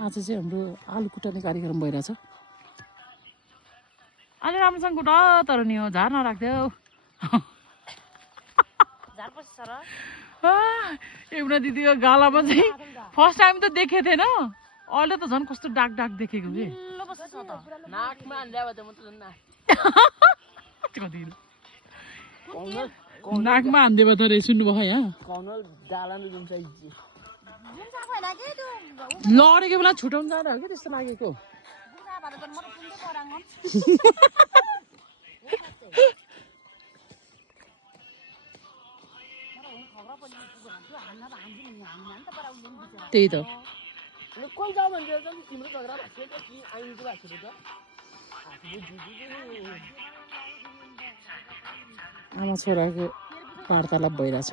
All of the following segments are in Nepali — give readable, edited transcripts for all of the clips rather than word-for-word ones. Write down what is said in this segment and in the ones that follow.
आज चाहिँ हाम्रो आलु कुटाउने कार्यक्रम भइरहेछ अलि राम्रोसँग कुट तर नि हो झार नराख्थ्यो एउटा दिदीको गालामा चाहिँ फर्स्ट टाइम त देखेको थिएन अहिले त झन् कस्तो डाक डाक देखेको कि नाकमा हान्दै भयो त रे सुन्नुभयो यहाँ लडेको बेला छुटाउनु जाँदा हो कि त्यस्तो लागेको त्यही त आमा छोराको वार्तालाप भइरहेछ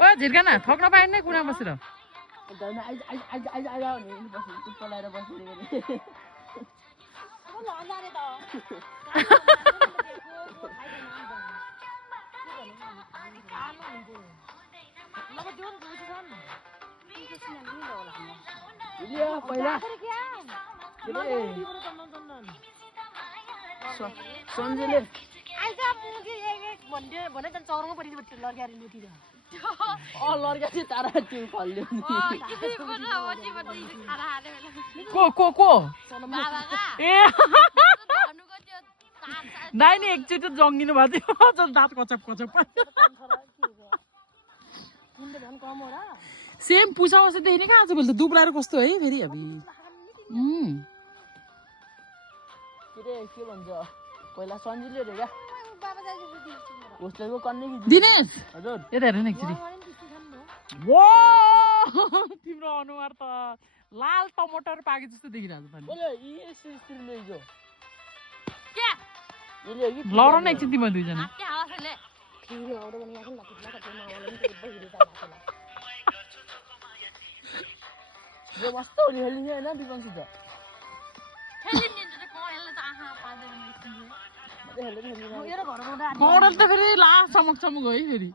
ओ झिर्का न थक्न पाएन कुना बसेर को ए दाइ नि एकचोटि जङ्गिनु भएको थियो दाँत कचप कचप सेम पुसा बसेदेखि नि कहाँ आजभोलि त दुब्लाएर कस्तो है फेरि अबि के भन्छ पहिला सन्जिले रे क्या दिनेश हजुर यता हेर न एकचोटि वो तिम्रो अनुहार त लाल टमाटर पाके जस्तो देखिरहेको छ लड न एकचोटि तिम्रो दुईजना कडल त फेरि लास चमक चमक है फेरि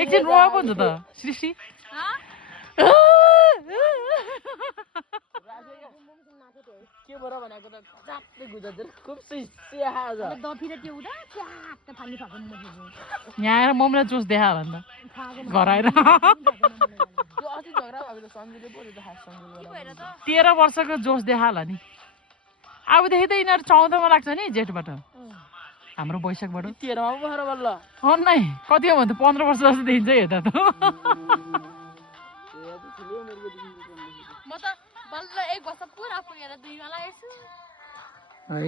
एकछिन रोआ पो हुन्छ त सृष्टि के भएर भनेको त जाप्दै गुजार्दै खुब यहाँ आएर मम्मीलाई जोस देखा होला नि त घर आएर 13 वर्षको जोस देखा होला नि अबदेखि त यिनीहरू 14 मा लाग्छ नि जेठबाट हाम्रो वैशाखबाट 13 मा भएर बल्ल नै कति हो भन्दा 15 वर्ष जस्तो देखिन्छ हेर्दा त म त बल्ल 1 वर्ष पुरा पुगेर 2 मा लागेछु है